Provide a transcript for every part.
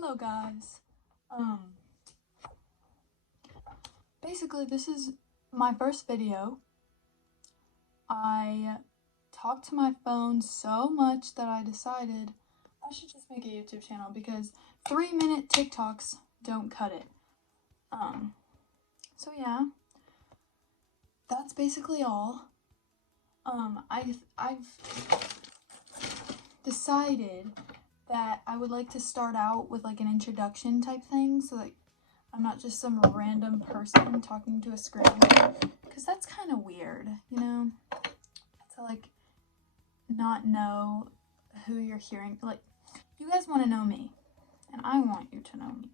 Hello guys. Um Basically this is my first video. I talked to my phone so much that I decided I should just make a YouTube channel because 3-minute TikToks don't cut it. So yeah. That's basically all. I've decided that I would like to start out with like an introduction type thing, so like I'm not just some random person talking to a screen, because that's kind of weird, you know, to like not know who you're hearing. Like, you guys want to know me, and I want you to know me.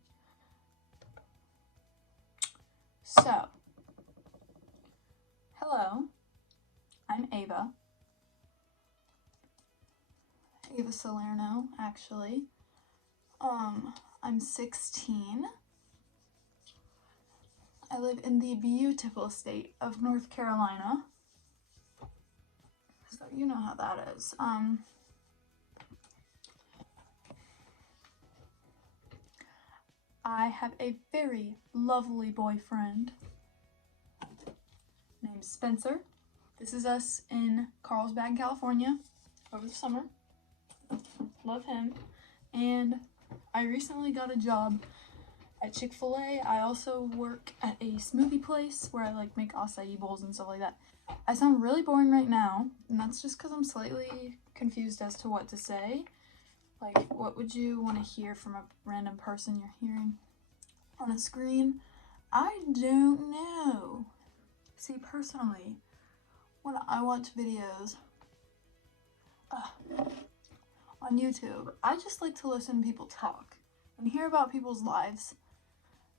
So, hello, I'm Ava Salerno, actually. I'm 16. I live in the beautiful state of North Carolina. So you know how that is. I have a very lovely boyfriend named Spencer. This is us in Carlsbad, California over the summer. Love him. And I recently got a job at Chick-fil-A. I also work at a smoothie place where I like make acai bowls and stuff like that. I sound really boring right now, and that's just because I'm slightly confused as to what to say. Like, what would you want to hear from a random person you're hearing on a screen? I don't know. See, personally, when I watch videos on YouTube, I just like to listen to people talk and hear about people's lives.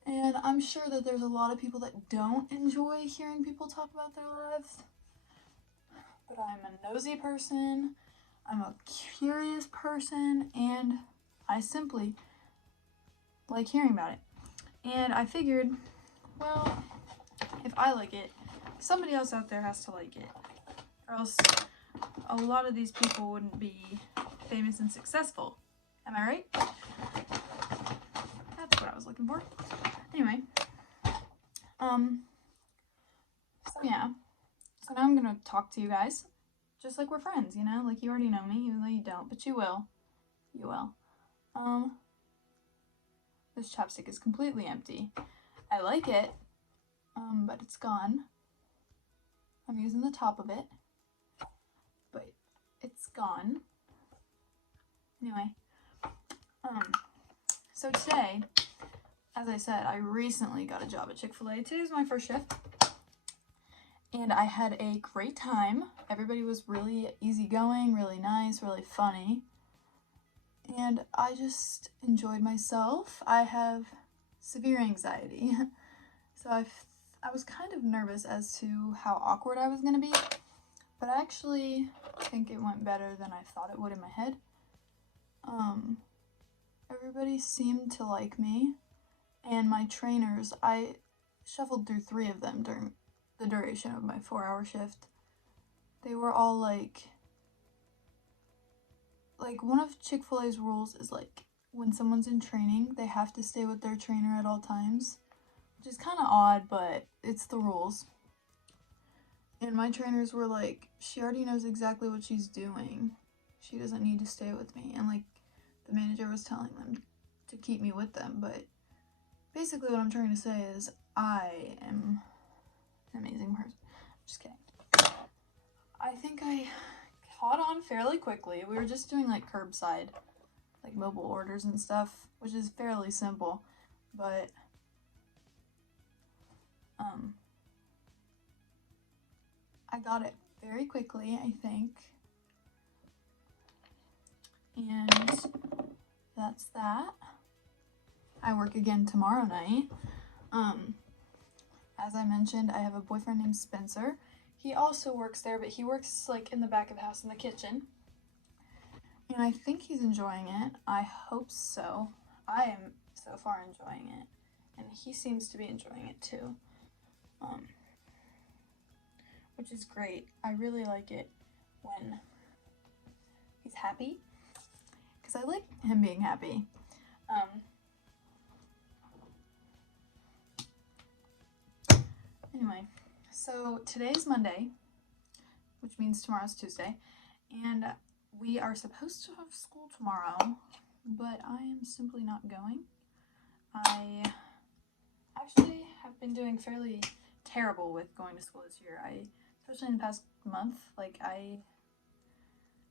And I'm sure that there's a lot of people that don't enjoy hearing people talk about their lives. But I'm a nosy person, I'm a curious person, and I simply like hearing about it. And I figured, well, if I like it, somebody else out there has to like it. Or else a lot of these people wouldn't be famous and successful. Am I right? That's what I was looking for. Anyway. So yeah. So now I'm gonna talk to you guys. Just like we're friends, you know? Like, you already know me, even though you don't, but you will. You will. This chapstick is completely empty. I like it, but it's gone. I'm using the top of it, but it's gone. Anyway, so today, as I said, I recently got a job at Chick-fil-A. Today's my first shift, and I had a great time. Everybody was really easygoing, really nice, really funny, and I just enjoyed myself. I have severe anxiety, so I was kind of nervous as to how awkward I was going to be, but I actually think it went better than I thought it would in my head. Everybody seemed to like me, and my trainers, I shuffled through 3 of them during the duration of my 4-hour shift. They were all like one of Chick-fil-A's rules is like, when someone's in training, they have to stay with their trainer at all times, which is kind of odd, but it's the rules. And my trainers were like, she already knows exactly what she's doing. She doesn't need to stay with me. And like, the manager was telling them to keep me with them, but basically what I'm trying to say is I am an amazing person. Just kidding. I think I caught on fairly quickly. We were just doing like curbside, like mobile orders and stuff, which is fairly simple, but I got it very quickly, I think. And that's that. I work again tomorrow night. As I mentioned, I have a boyfriend named Spencer. He also works there, but he works like in the back of the house in the kitchen. And I think he's enjoying it. I hope so. I am so far enjoying it. And he seems to be enjoying it too. Which is great. I really like it when he's happy, because I like him being happy. So today's Monday, which means tomorrow's Tuesday, and we are supposed to have school tomorrow, but I am simply not going. I actually have been doing fairly terrible with going to school this year. Especially in the past month, like I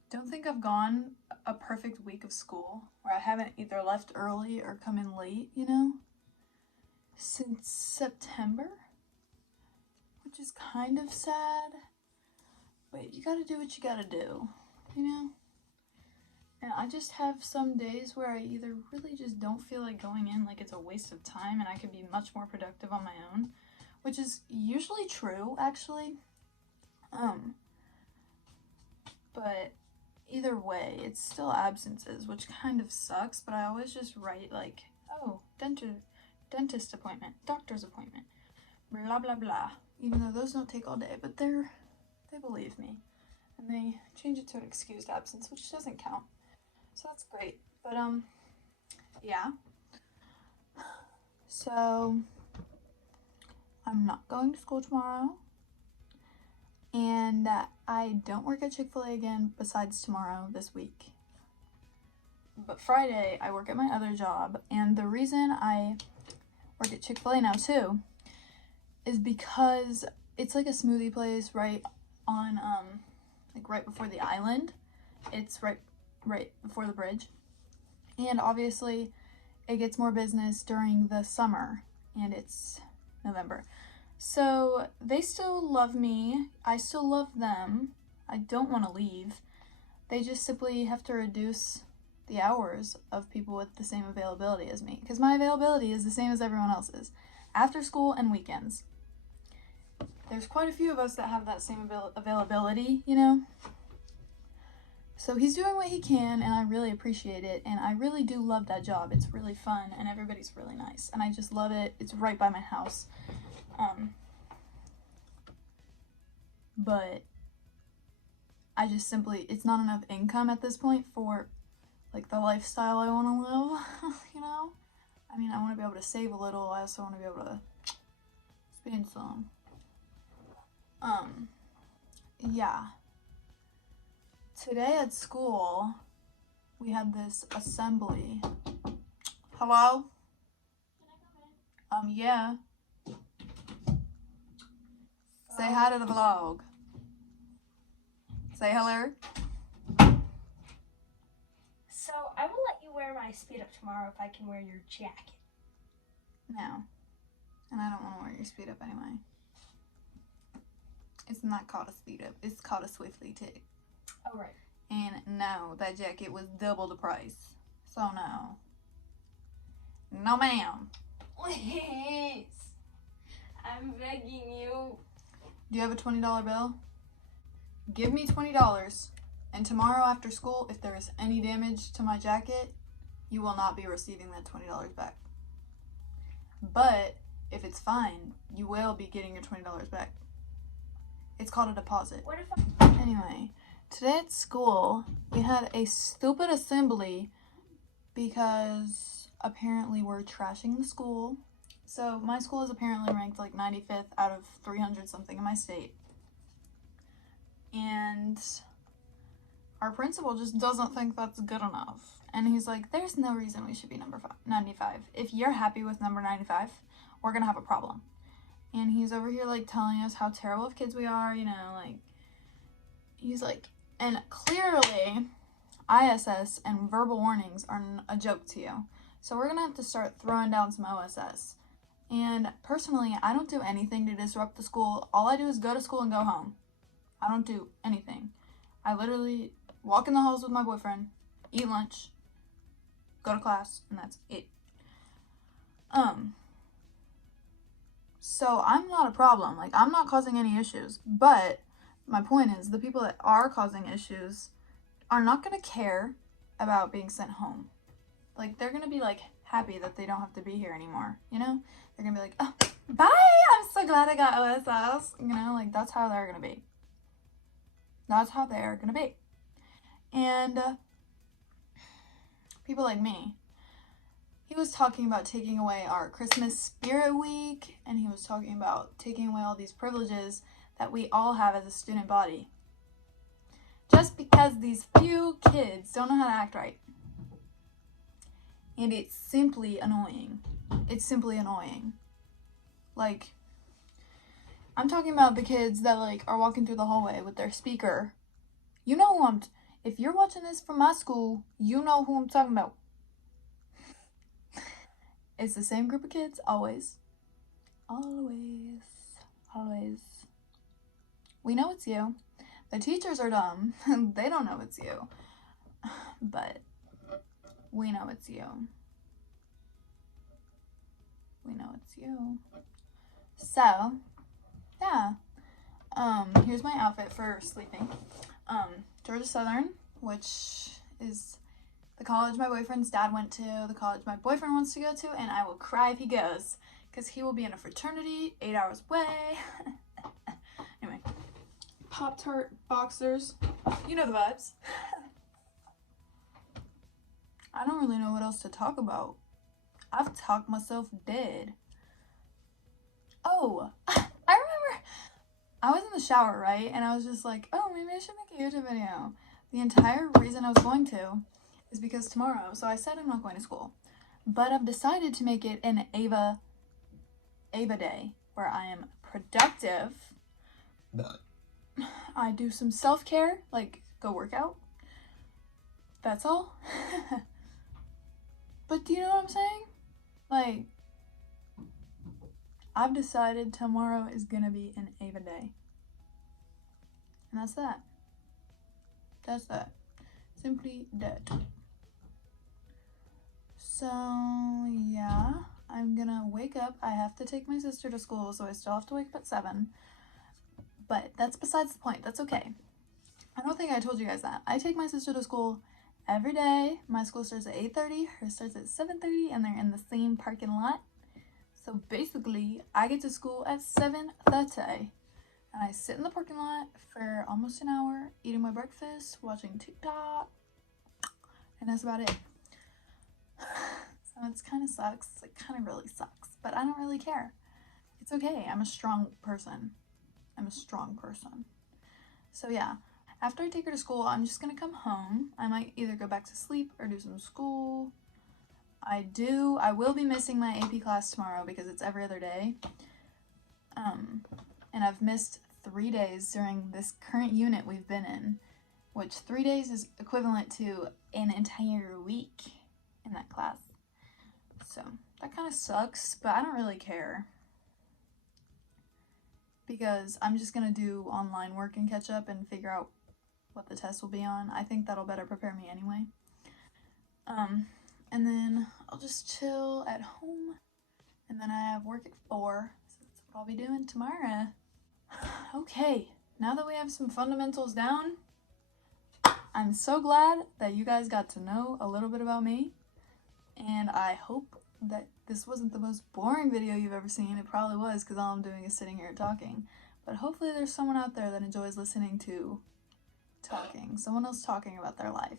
don't think I've gone a perfect week of school where I haven't either left early or come in late, since September, which is kind of sad, but you gotta do what you gotta do, And I just have some days where I either really just don't feel like going in, like it's a waste of time and I could be much more productive on my own, which is usually true, actually. But either way, it's still absences, which kind of sucks, but I always just write like, oh, dentist appointment, doctor's appointment, blah, blah, blah. Even though those don't take all day, but they believe me. And they change it to an excused absence, which doesn't count. So that's great. But, yeah. So, I'm not going to school tomorrow. And I don't work at Chick-fil-A again besides tomorrow this week. But Friday, I work at my other job. And the reason I work at Chick-fil-A now, too, is because it's like a smoothie place right on, like right before the island. It's right before the bridge. And obviously, it gets more business during the summer. And it's November. So they still love me. I still love them. I don't want to leave. They just simply have to reduce the hours of people with the same availability as me. Because my availability is the same as everyone else's. After school and weekends. There's quite a few of us that have that same availability, So he's doing what he can, and I really appreciate it. And I really do love that job. It's really fun, and everybody's really nice. And I just love it. It's right by my house. But I just simply, it's not enough income at this point for, like, the lifestyle I want to live, I mean, I want to be able to save a little. I also want to be able to spend some. Yeah. Today at school, we had this assembly. Hello? Yeah. Say hi to the vlog. Say hello. So I will let you wear my speed up tomorrow if I can wear your jacket. No. And I don't want to wear your speed up anyway. It's not called a speed up. It's called a swiftly tick. Oh, right. And no, that jacket was double the price. So no. No, ma'am. Please. I'm begging you. Do you have a $20 bill? Give me $20. And tomorrow after school, if there is any damage to my jacket, you will not be receiving that $20 back. But if it's fine, you will be getting your $20 back. It's called a deposit. What if Anyway, today at school, we had a stupid assembly because apparently we're trashing the school. So my school is apparently ranked like 95th out of 300 something in my state. And our principal just doesn't think that's good enough. And he's like, there's no reason we should be number 95. If you're happy with number 95, we're going to have a problem. And he's over here like telling us how terrible of kids we are, like, he's like, and clearly ISS and verbal warnings are a joke to you. So we're going to have to start throwing down some OSS. And personally, I don't do anything to disrupt the school. All I do is go to school and go home. I don't do anything. I literally walk in the halls with my boyfriend, eat lunch, go to class, and that's it. So I'm not a problem. Like, I'm not causing any issues. But my point is, the people that are causing issues are not going to care about being sent home. Like, they're going to be, like, happy that they don't have to be here anymore, They're going to be like, oh, bye, I'm so glad I got OSS, like, that's how they're going to be. That's how they're going to be. And people like me, he was talking about taking away our Christmas Spirit Week, and he was talking about taking away all these privileges that we all have as a student body. Just because these few kids don't know how to act right. And it's simply annoying. It's simply annoying. Like, I'm talking about the kids that, like, are walking through the hallway with their speaker. You know who if you're watching this from my school, you know who I'm talking about. It's the same group of kids, always. Always. Always. We know it's you. The teachers are dumb. They don't know it's you. But we know it's you. We know it's you. So, yeah. Here's my outfit for sleeping. Georgia Southern, which is the college my boyfriend's dad went to, the college my boyfriend wants to go to, and I will cry if he goes, because he will be in a fraternity 8 hours away. Anyway, Pop-Tart boxers. You know the vibes. I don't really know what else to talk about. I've talked myself dead. Oh, I remember I was in the shower, right? And I was just like, oh, maybe I should make a YouTube video. The entire reason I was going to is because tomorrow, so I said I'm not going to school, but I've decided to make it an Ava day where I am productive. I do some self-care, like go work out. That's all. But do you know what I'm saying? Like, I've decided tomorrow is gonna be an Ava day. And that's that. That's that. Simply that. So, yeah. I'm gonna wake up. I have to take my sister to school, so I still have to wake up at 7. But that's besides the point. That's okay. I don't think I told you guys that. I take my sister to school every day. My school starts at 8:30. Hers starts at 7:30, and they're in the same parking lot. So basically, I get to school at 7:30. And I sit in the parking lot for almost an hour, eating my breakfast, watching TikTok. And that's about it. So it kind of sucks. It kind of really sucks. But I don't really care. It's okay. I'm a strong person. I'm a strong person. So yeah, after I take her to school, I'm just going to come home. I might either go back to sleep or do some school. I will be missing my AP class tomorrow because it's every other day. And I've missed 3 days during this current unit we've been in, which 3 days is equivalent to an entire week in that class. So that kind of sucks, but I don't really care because I'm just going to do online work and catch up and figure out what the test will be on. I think that'll better prepare me anyway. And then I'll just chill at home, and then I have work at 4, so that's what I'll be doing tomorrow. Okay, now that we have some fundamentals down, I'm so glad that you guys got to know a little bit about me, and I hope that this wasn't the most boring video you've ever seen. It probably was, because all I'm doing is sitting here talking, but hopefully there's someone out there that enjoys listening to talking, someone else talking about their life,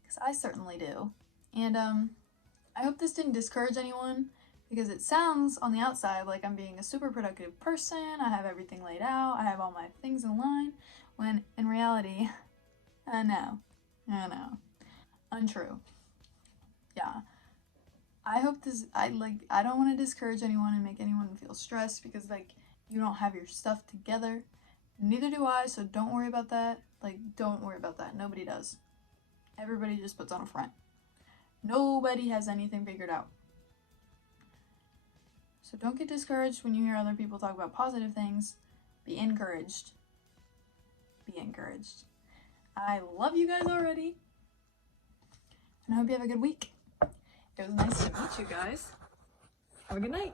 because I certainly do. And I hope this didn't discourage anyone, because it sounds on the outside like I'm being a super productive person, I have everything laid out, I have all my things in line, when in reality, no, untrue. Yeah, I hope I don't want to discourage anyone and make anyone feel stressed because, like, you don't have your stuff together. Neither do I, so don't worry about that. Like, don't worry about that. Nobody does. Everybody just puts on a front. Nobody has anything figured out. So don't get discouraged when you hear other people talk about positive things. Be encouraged. Be encouraged. I love you guys already. And I hope you have a good week. It was nice to meet you guys. Have a good night.